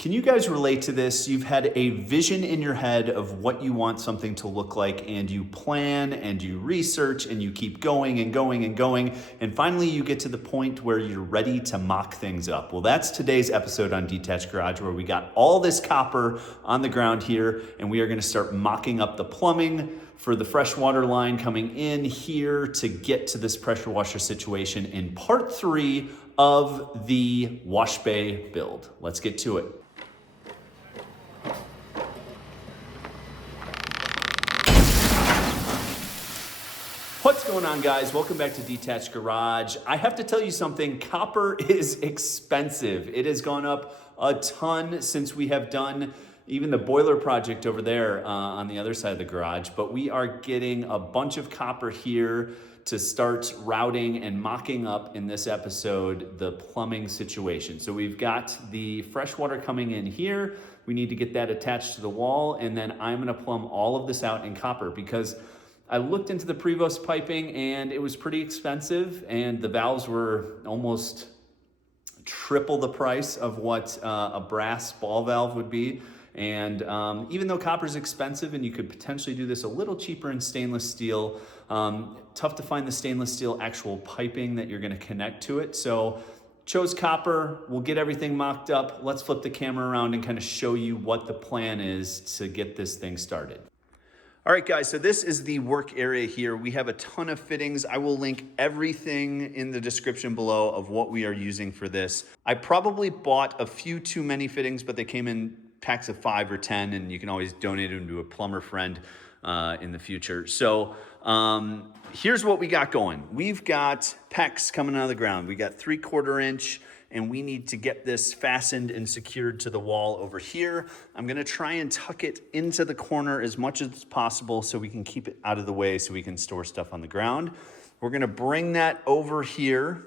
Can you guys relate to this? You've had a vision in your head of what you want something to look like, and you plan and you research and you keep going and going and going, and finally you get to the point where you're ready to mock things up. Well, that's today's episode on Detached Garage, where we got all this copper on the ground here, and we are gonna start mocking up the plumbing for the freshwater line coming in here to get to this pressure washer situation in part 3 of the wash bay build. Let's get to it. What's going on, guys? Welcome back to Detached Garage. I have to tell you something, copper is expensive. It has gone up a ton since we have done even the boiler project over there on the other side of the garage, but we are getting a bunch of copper here to start routing and mocking up in this episode the plumbing situation. So we've got the fresh water coming in here. We need to get that attached to the wall, and then I'm gonna plumb all of this out in copper because I looked into the Prevost piping and it was pretty expensive, and the valves were almost triple the price of what a brass ball valve would be. And even though copper is expensive and you could potentially do this a little cheaper in stainless steel, tough to find the stainless steel actual piping that you're gonna connect to it. So chose copper. We'll get everything mocked up. Let's flip the camera around and kind of show you what the plan is to get this thing started. All right, guys, so this is the work area here. We have a ton of fittings. I will link everything in the description below of what we are using for this. I probably bought a few too many fittings, but they came in packs of 5 or 10, and you can always donate them to a plumber friend in the future. So here's what we got going. We've got PEX coming out of the ground. We got 3/4 inch, and we need to get this fastened and secured to the wall over here. I'm gonna try and tuck it into the corner as much as possible so we can keep it out of the way so we can store stuff on the ground. We're gonna bring that over here.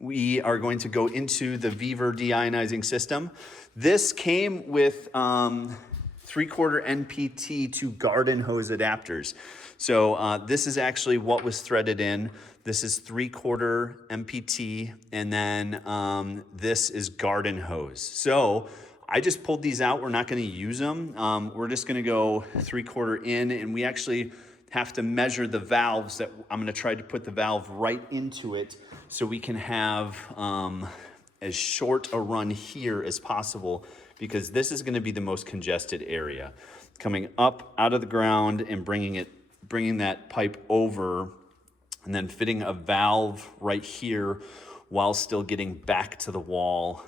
We are going to go into the Viver deionizing system. This came with 3/4 NPT to garden hose adapters. So this is actually what was threaded in. This is 3/4 MPT, and then this is garden hose. So I just pulled these out. We're not gonna use them. We're just gonna go 3/4 in, and we actually have to measure the valves that I'm gonna try to put the valve right into it so we can have as short a run here as possible, because this is gonna be the most congested area. Coming up out of the ground and bringing that pipe over, and then fitting a valve right here while still getting back to the wall.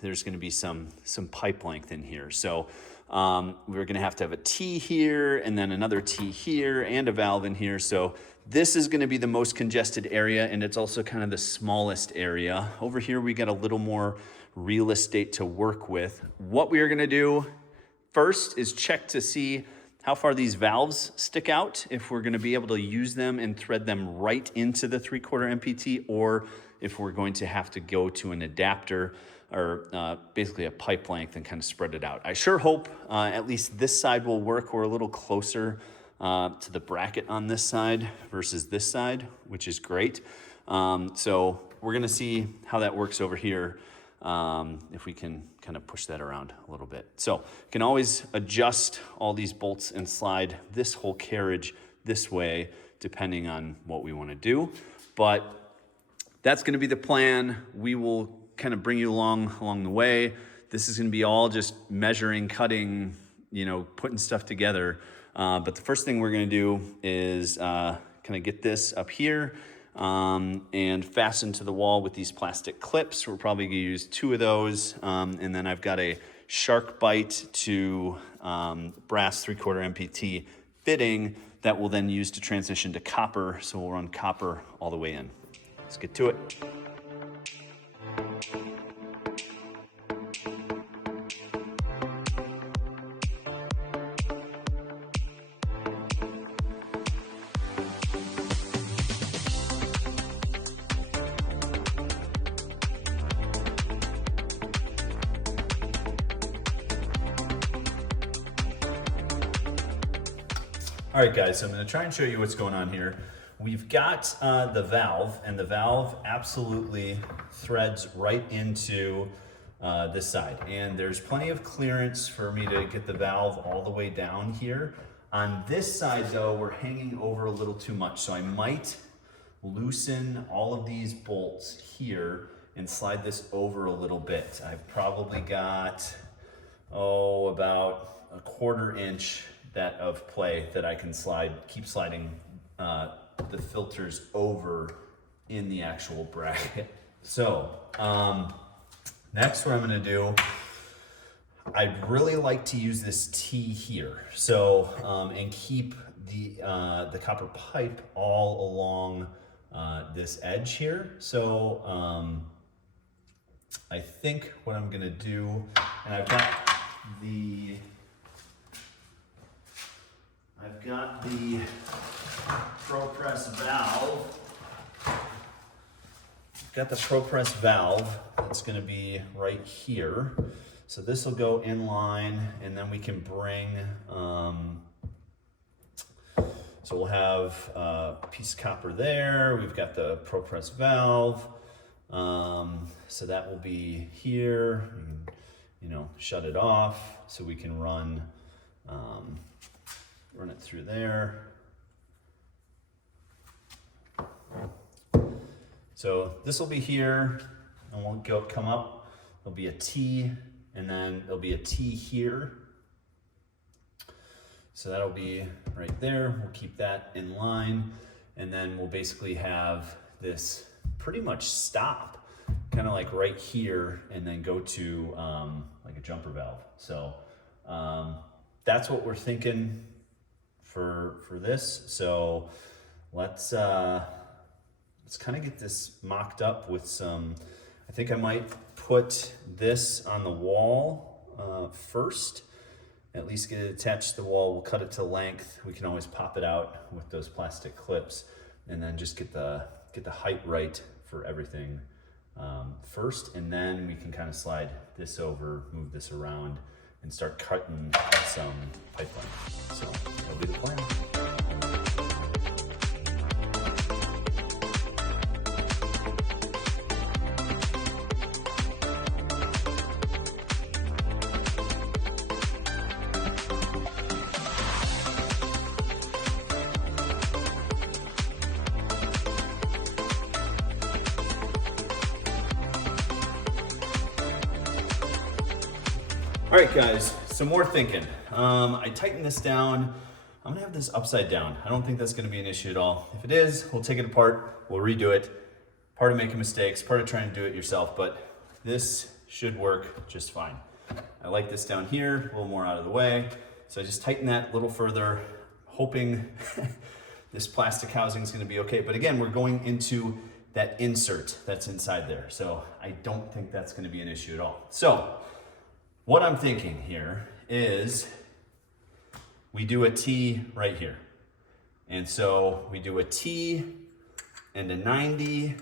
There's gonna be some pipe length in here. So we're gonna have to have a T here, and then another T here, and a valve in here. So this is gonna be the most congested area, and it's also kind of the smallest area. Over here, we got a little more real estate to work with. What we are gonna do first is check to see how far these valves stick out, if we're gonna be able to use them and thread them right into the 3/4 MPT, or if we're going to have to go to an adapter or basically a pipe length and kind of spread it out. I sure hope at least this side will work. We're a little closer to the bracket on this side versus this side, which is great. So we're gonna see how that works over here, if we can kind of push that around a little bit. So you can always adjust all these bolts and slide this whole carriage this way, depending on what we want to do. But that's going to be the plan. We will kind of bring you along the way. This is going to be all just measuring, cutting, putting stuff together. But the first thing we're going to do is kind of get this up here and fasten to the wall with these plastic clips. We're probably gonna use 2 of those. And then I've got a shark bite to brass 3/4 MPT fitting that we'll then use to transition to copper. So we'll run copper all the way in. Let's get to it. All right, guys, so I'm gonna try and show you what's going on here. We've got the valve, and the valve absolutely threads right into this side. And there's plenty of clearance for me to get the valve all the way down here. On this side though, we're hanging over a little too much. So I might loosen all of these bolts here and slide this over a little bit. I've probably got, about a 1/4 inch that of play that I can keep sliding the filters over in the actual bracket. So next what I'm gonna do, I'd really like to use this T here. So, and keep the copper pipe all along this edge here. So I think what I'm gonna do, and I've got the ProPress valve. Got the ProPress valve that's gonna be right here. So this will go in line, and then we can bring, so we'll have a piece of copper there. We've got the ProPress valve. So that will be here. You know, shut it off so we can run it through there. So this will be here, and we'll come up. There'll be a T, and then there'll be a T here. So that'll be right there. We'll keep that in line, and then we'll basically have this pretty much stop, kind of like right here, and then go to like a jumper valve. So that's what we're thinking for this. So let's kind of get this mocked up with some, I think I might put this on the wall first, at least get it attached to the wall. We'll cut it to length. We can always pop it out with those plastic clips, and then just get the height right for everything first, and then we can kind of slide this over, move this around, and start cutting some pipeline. So that'll be the plan. All right, guys, some more thinking. I tightened this down. I'm gonna have this upside down. I don't think that's gonna be an issue at all. If it is, we'll take it apart, we'll redo it. Part of making mistakes, part of trying to do it yourself, but this should work just fine. I like this down here, a little more out of the way. So I just tighten that a little further, hoping this plastic housing is gonna be okay. But again, we're going into that insert that's inside there. So I don't think that's gonna be an issue at all. So what I'm thinking here is we do a T right here. And so we do a T and a 90,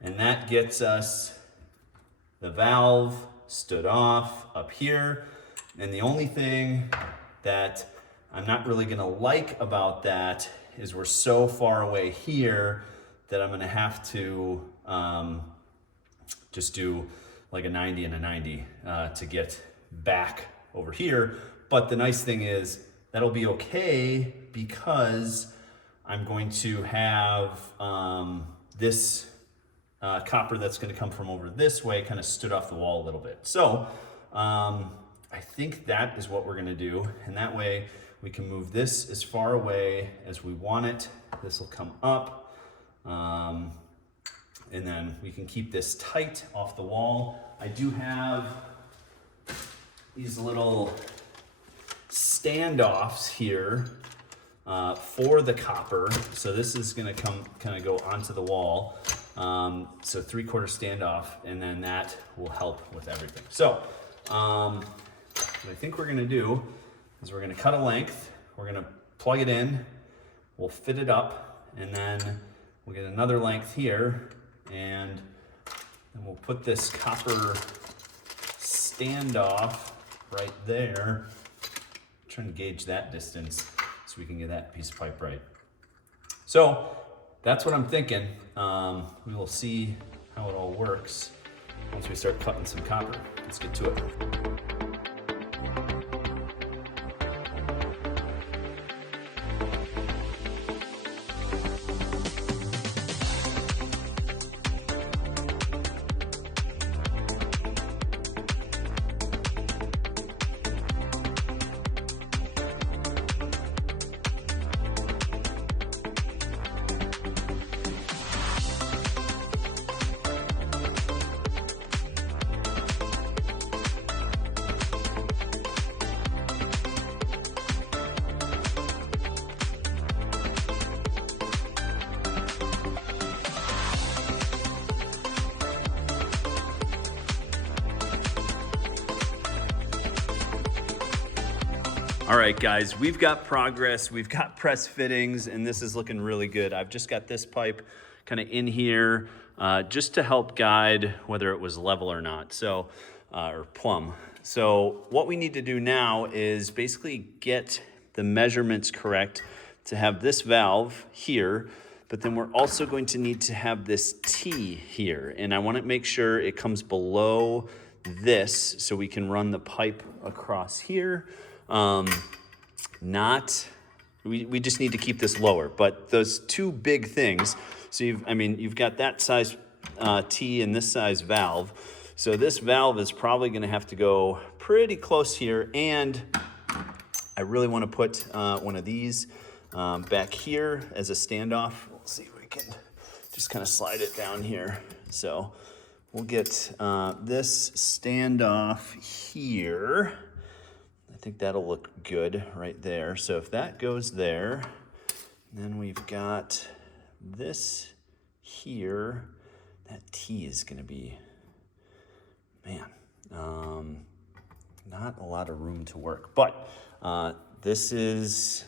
and that gets us the valve stood off up here. And the only thing that I'm not really gonna like about that is we're so far away here that I'm gonna have to just do like a 90 and a 90 to get back over here. But the nice thing is that'll be okay because I'm going to have this copper that's gonna come from over this way kind of stood off the wall a little bit. So I think that is what we're gonna do. And that way we can move this as far away as we want it. This will come up. And then we can keep this tight off the wall. I do have these little standoffs here for the copper. So this is gonna kind of go onto the wall. So 3/4 standoff, and then that will help with everything. So what I think we're gonna do is we're gonna cut a length, we're gonna plug it in, we'll fit it up, and then we'll get another length here, and then we'll put this copper standoff right there. I'm trying to gauge that distance so we can get that piece of pipe right. So that's what I'm thinking. We will see how it all works. Once we start cutting some copper, let's get to it. All right, guys, we've got progress, we've got press fittings, and this is looking really good. I've just got this pipe kind of in here just to help guide whether it was level or not, so or plumb. So what we need to do now is basically get the measurements correct to have this valve here, but then we're also going to need to have this T here, and I want to make sure it comes below this so we can run the pipe across here. We just need to keep this lower, but those two big things, so you've got that size T and this size valve. So this valve is probably going to have to go pretty close here, and I really want to put one of these back here as a standoff. We'll see if we can just kind of slide it down here. So we'll get this standoff here. I think that'll look good right there. So if that goes there, then we've got this here. That T is gonna be, man, not a lot of room to work. But this is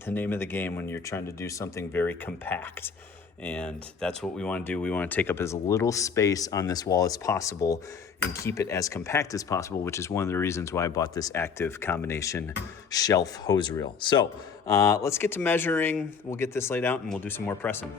the name of the game when you're trying to do something very compact. And that's what we want to do. We want to take up as little space on this wall as possible and keep it as compact as possible, which is one of the reasons why I bought this active combination shelf hose reel. So let's get to measuring. We'll get this laid out and we'll do some more pressing.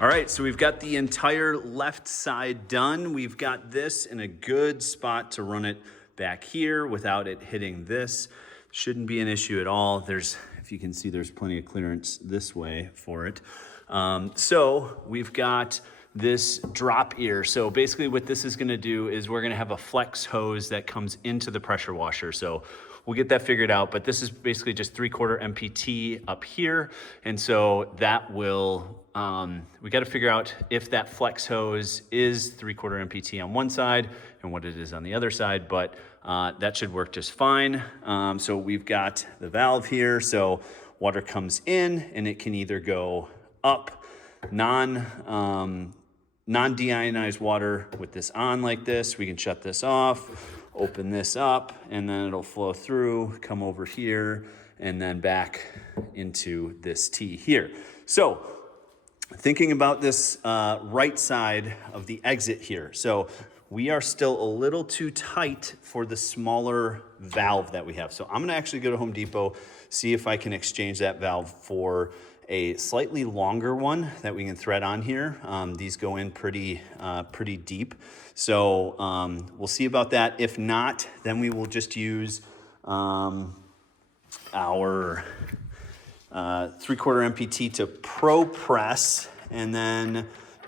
All right, so we've got the entire left side done. We've got this in a good spot to run it back here without it hitting this. Shouldn't be an issue at all. If you can see, there's plenty of clearance this way for it. So we've got this drop ear. So basically what this is gonna do is we're gonna have a flex hose that comes into the pressure washer. So we'll get that figured out, but this is basically just 3/4 MPT up here. And so that will, we got to figure out if that flex hose is 3/4 MPT on one side and what it is on the other side, but that should work just fine. So we've got the valve here. So water comes in and it can either go up, non-deionized water with this on like this. We can shut this off, open this up, and then it'll flow through, come over here, and then back into this T here. So thinking about this right side of the exit here. So we are still a little too tight for the smaller valve that we have. So I'm gonna actually go to Home Depot, see if I can exchange that valve for a slightly longer one that we can thread on here. These go in pretty deep. So we'll see about that. If not, then we will just use our 3/4 MPT to pro press, and then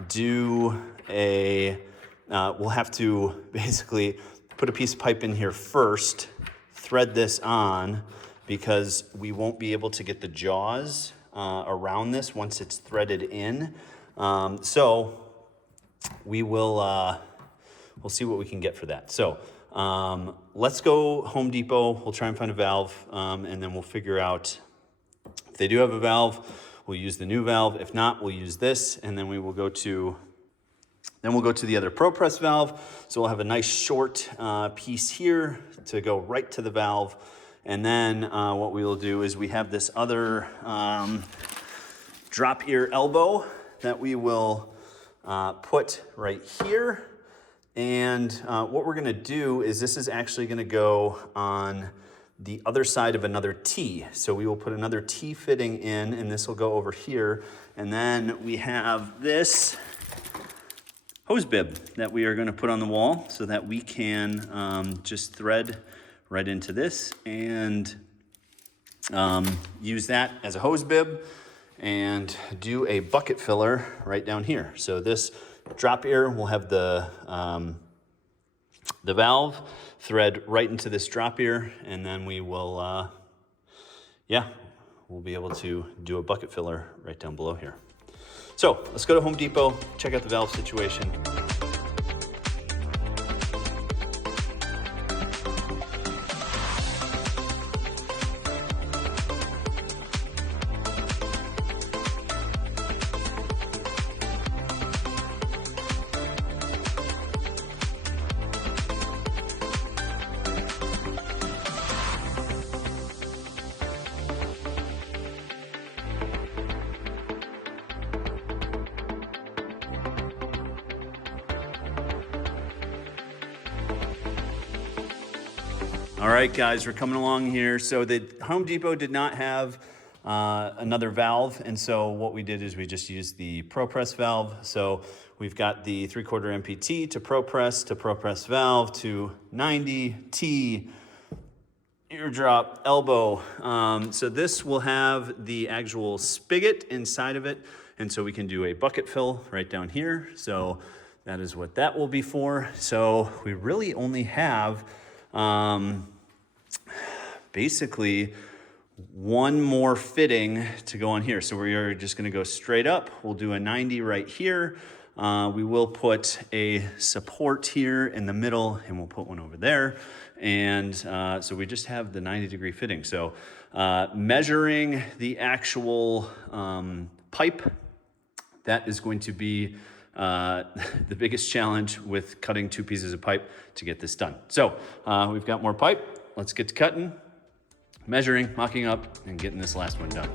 do we'll have to basically put a piece of pipe in here first, thread this on, because we won't be able to get the jaws around this once it's threaded in. So we will, we'll see what we can get for that. So let's go Home Depot. We'll try and find a valve, and then we'll figure out if they do have a valve, we'll use the new valve. If not, we'll use this, and then we will go to Then we'll go to the other ProPress valve. So we'll have a nice short piece here to go right to the valve. And then what we will do is we have this other drop ear elbow that we will put right here. And what we're gonna do is this is actually gonna go on the other side of another T. So we will put another T fitting in, and this will go over here. And then we have this hose bib that we are gonna put on the wall so that we can just thread right into this and use that as a hose bib and do a bucket filler right down here. So this drop ear will have the valve thread right into this drop ear, and then we will, we'll be able to do a bucket filler right down below here. So let's go to Home Depot, check out the valve situation. All right, guys, we're coming along here. So the Home Depot did not have another valve, and so what we did is we just used the ProPress valve. So we've got the 3/4 MPT to ProPress valve to 90 T eardrop elbow. So this will have the actual spigot inside of it, and so we can do a bucket fill right down here. So that is what that will be for. So we really only have basically one more fitting to go on here. So we are just gonna go straight up. We'll do a 90 right here. We will put a support here in the middle, and we'll put one over there. And so we just have the 90-degree fitting. So measuring the actual pipe, that is going to be the biggest challenge with cutting 2 pieces of pipe to get this done. So we've got more pipe. Let's get to cutting, measuring, mocking up, and getting this last one done.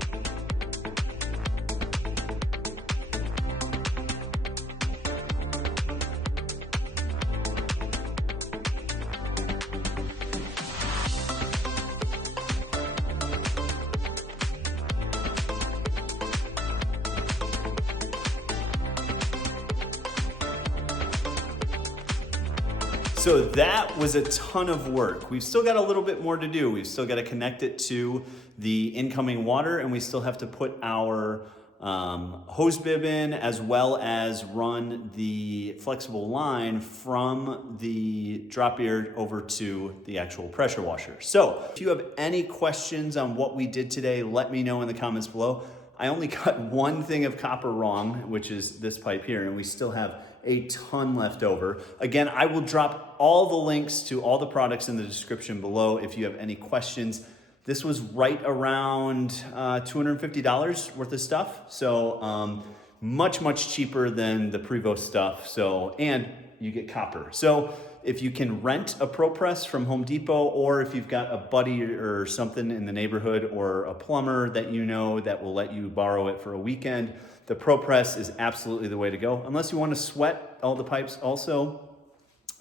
So that was a ton of work. We've still got a little bit more to do. We've still got to connect it to the incoming water, and we still have to put our hose bib in, as well as run the flexible line from the drop ear over to the actual pressure washer. So if you have any questions on what we did today, let me know in the comments below. I only cut one thing of copper wrong, which is this pipe here, and we still have a ton left over. Again, I will drop all the links to all the products in the description below if you have any questions. This was right around $250 worth of stuff. So much, much cheaper than the Prevost stuff. So, and you get copper. So if you can rent a ProPress from Home Depot, or if you've got a buddy or something in the neighborhood or a plumber that you know that will let you borrow it for a weekend, the ProPress is absolutely the way to go. Unless you want to sweat all the pipes also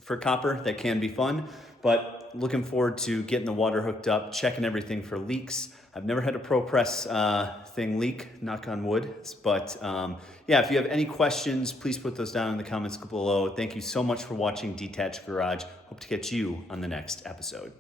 for copper, that can be fun. But looking forward to getting the water hooked up, checking everything for leaks. I've never had a ProPress thing leak, knock on wood. But yeah, if you have any questions, please put those down in the comments below. Thank you so much for watching Detached Garage. Hope to catch you on the next episode.